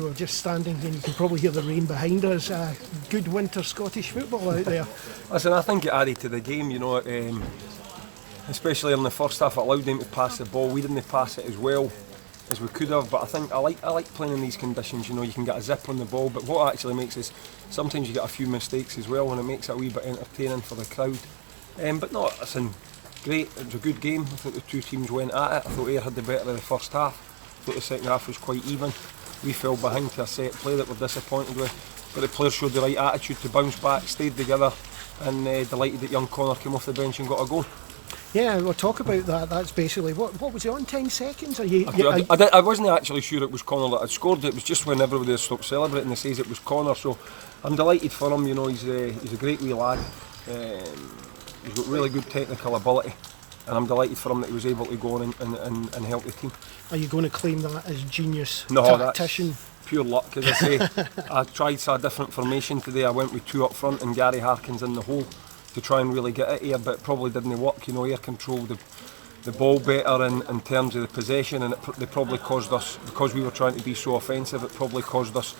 we're just standing and you can probably hear the rain behind us. Good winter Scottish football out there. Listen, I think it added to the game, especially in the first half. It allowed them to pass the ball. We didn't pass it as well as we could have, but I think I like playing in these conditions. You can get a zip on the ball, but what actually makes is sometimes you get a few mistakes as well, and it makes it a wee bit entertaining for the crowd. But no, listen, great. It was a good game. I thought the two teams went at it. I thought Ayr had the better of the first half. I thought the second half was quite even. We fell behind to a set play that we're disappointed with, but the players showed the right attitude to bounce back, stayed together, and delighted that young Connor came off the bench and got a goal. Yeah, we'll talk about that. That's basically, what was it on, 10 seconds? I wasn't actually sure it was Connor that had scored. It was just when everybody had stopped celebrating, they says it was Connor, so I'm delighted for him. He's a great wee lad. He's got really good technical ability, and I'm delighted for him that he was able to go on and help the team. Are you going to claim that as genius No, tactician? that's pure luck, as I say. I tried a different formation today. I went with two up front and Gary Harkins in the hole to try and really get it here, but it probably didn't work. Ayr controlled the ball better in terms of the possession, and they probably caused us, because we were trying to be so offensive, it probably caused us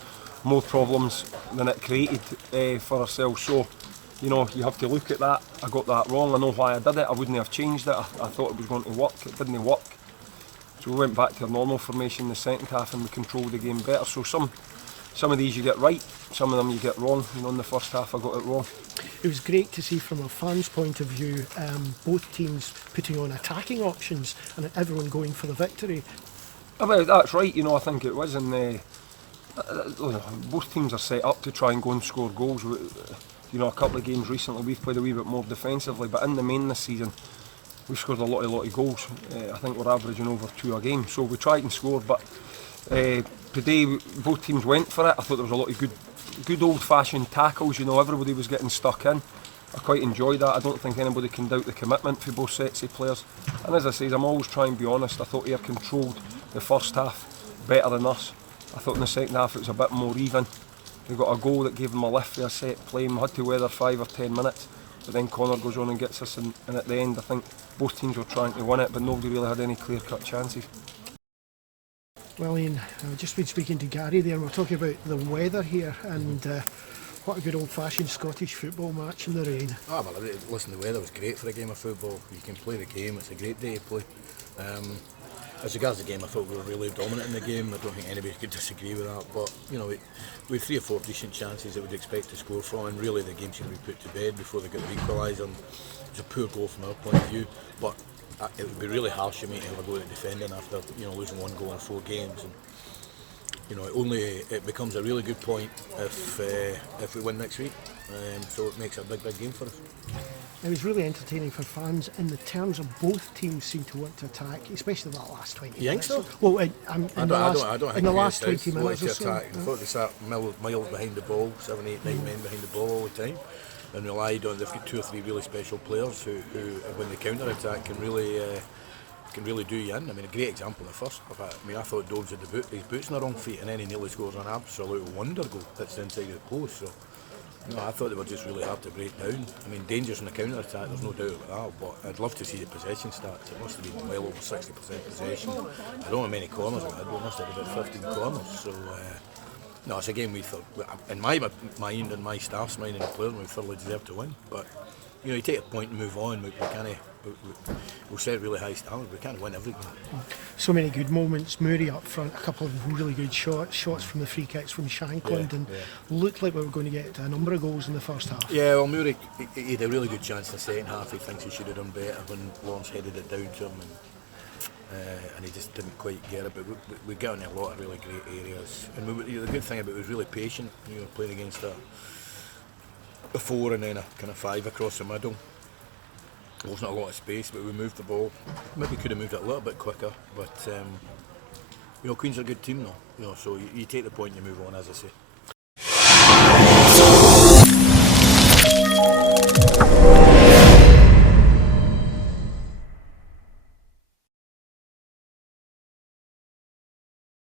more problems than it created for ourselves. So, you have to look at that. I got that wrong. I know why I did it. I wouldn't have changed it. I thought it was going to work. It didn't work. So we went back to our normal formation in the second half and we controlled the game better. So some of these you get right, some of them you get wrong. In the first half I got it wrong. It was great to see from a fan's point of view both teams putting on attacking options and everyone going for the victory. Well, that's right, I think it was. And both teams are set up to try and go and score goals. A couple of games recently we've played a wee bit more defensively, but in the main this season we've scored a lot of goals. I think we're averaging over 2 a game, so we tried and scored, but today both teams went for it. I thought there was a lot of good old-fashioned tackles. Everybody was getting stuck in. I quite enjoyed that. I don't think anybody can doubt the commitment for both sets of players. And as I say, I'm always trying to be honest. I thought Ayr controlled the first half better than us. I thought in the second half it was a bit more even. They got a goal that gave them a lift for a set play. We had to weather 5 or 10 minutes, but then Connor goes on and gets us, and at the end I think both teams were trying to win it, but nobody really had any clear-cut chances. Well, Ian, I've just been speaking to Gary there, and we're talking about the weather here, and what a good old-fashioned Scottish football match in the rain. Well, listen, the weather was great for a game of football. You can play the game, it's a great day to play. As regards the game, I thought we were really dominant in the game. I don't think anybody could disagree with that, but we had 3 or 4 decent chances that we'd expect to score from, and really the game should be put to bed before they got the equaliser. It was a poor goal from our point of view, but it would be really harsh of me to have a go at defending after losing 1 goal in 4 games. And it becomes a really good point if we win next week. So it makes a big game for us. It was really entertaining for fans in the terms of both teams seem to want to attack, especially that last 20 minutes. You think so? Well, in the last 20 minutes or so. I thought they sat miles behind the ball, 7, 8, 9 men behind the ball all the time, and relied on, they've got 2 or 3 really special players who when they counter attack can really do you in. A great example in the first. I thought Doves had his boots in the wrong feet, and then he nearly scores an absolute wonder goal. That's the inside of the post. So I thought they were just really hard to break down. Dangerous in the counter attack, there's no doubt about that. But I'd love to see the possession stats. It must have been well over 60% possession. I don't know how many corners we had. We must have had about 15 corners. So it's a game we thought, in my mind and my staff's mind and the players, we thoroughly deserved to win. But you take a point and move on. We'll set really high standards. We can't win every game. So many good moments. Moody up front, a couple of really good shots from the free kicks from Shankland, and looked like we were going to get a number of goals in the first half. Yeah, well, Moody he had a really good chance in the second half. He thinks he should have done better when Lawrence headed it down to him, and he just didn't quite get it. But we got in a lot of really great areas, and the good thing about it was really patient. Playing against a 4 and then a kind of 5 across the middle. There wasn't a lot of space, but we moved the ball. Maybe could have moved it a little bit quicker, but Queen's are a good team though. So you take the point and you move on, as I say.